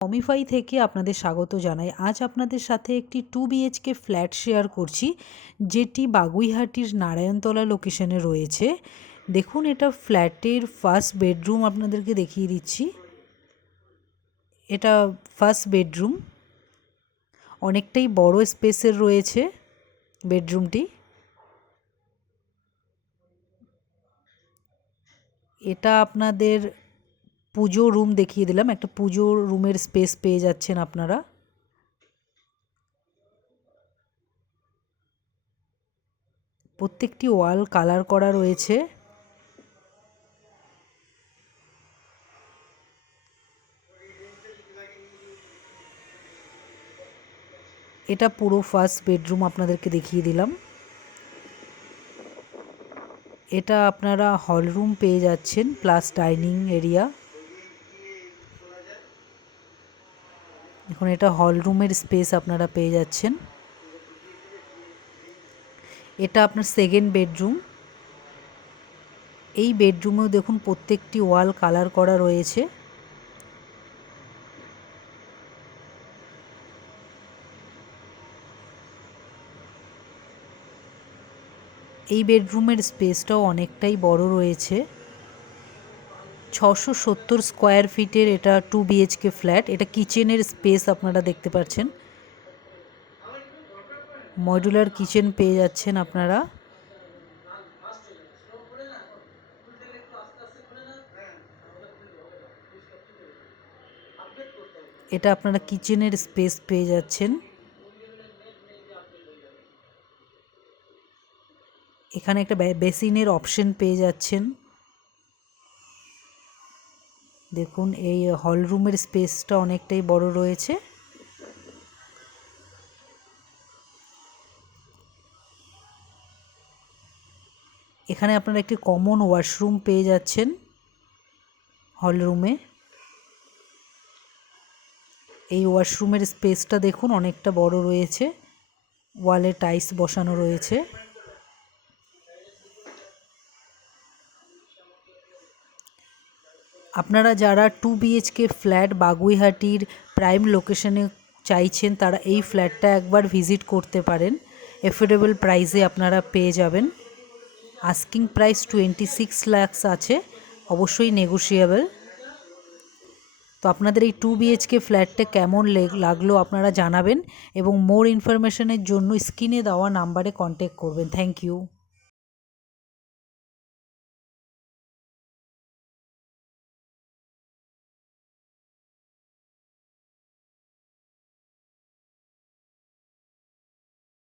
অমিফাই থেকে আপনাদের স্বাগত জানাই। আজ আপনাদের সাথে একটি 2 BHK ফ্ল্যাট শেয়ার করছি, যেটি বাগুইহাটির নারায়ণতলা লোকেশনে রয়েছে। দেখুন, এটা ফ্ল্যাটের ফার্স্ট বেডরুম আপনাদেরকে দেখিয়ে দিচ্ছি। এটা ফার্স্ট বেডরুম, অনেকটাই বড় স্পেসের রয়েছে বেডরুমটি। এটা আপনাদের পুজো রুম দেখিয়ে দিলাম, একটা পুজো রুমের স্পেস পেয়ে যাচ্ছেন আপনারা। প্রত্যেকটি ওয়াল কালার করা রয়েছে। এটা পুরো ফার্স্ট বেডরুম আপনাদেরকে দেখিয়ে দিলাম। এটা আপনারা হল রুম পেয়ে যাচ্ছেন প্লাস ডাইনিং এরিয়া। এখন এটা হল রুমের স্পেস আপনারা পেয়ে যাচ্ছেন। এটা আপনার সেকেন্ড বেডরুম। এই বেডরুমেও দেখুন প্রত্যেকটি ওয়াল কালার করা রয়েছে। এই বেডরুমের স্পেসটাও অনেকটাই বড় রয়েছে। 670 স্কোয়ার ফিটের এটা 2 BHK ফ্ল্যাট। এটা কিচেনের স্পেস আপনারা দেখতে পাচ্ছেন। মডুলার কিচেন পেয়ে যাচ্ছেন আপনারা। এটা আপনারা কিচেনের স্পেস পেয়ে যাচ্ছেন। এখানে একটা বেসিনের অপশন পেয়ে যাচ্ছেন। দেখুন, এই হল রুমের স্পেসটা অনেকটাই বড় রয়েছে। এখানে আপনারা একটি কমন ওয়াশরুম পেয়ে যাচ্ছেন হল রুমে। এই ওয়াশরুমের স্পেসটা দেখুন অনেকটা বড় রয়েছে। ওয়ালে টাইলস বসানো রয়েছে। আপনারা যারা 2 BHK ফ্ল্যাট বাগুইহাটির প্রাইম লোকেশনে চাইছেন, তারা এই ফ্ল্যাটটা একবার ভিজিট করতে পারেন। এফোর্ডেবল প্রাইসে আপনারা পেয়ে যাবেন। আস্কিং প্রাইস 26 লাখস আছে, অবশ্যই নেগোশিয়েবল। তো আপনাদের এই 2 BHK ফ্ল্যাটটা কেমন লাগলো আপনারা জানাবেন, এবং মোর ইনফরমেশনের জন্য স্ক্রিনে দেওয়া নাম্বারে কন্ট্যাক্ট করবেন। Thank you.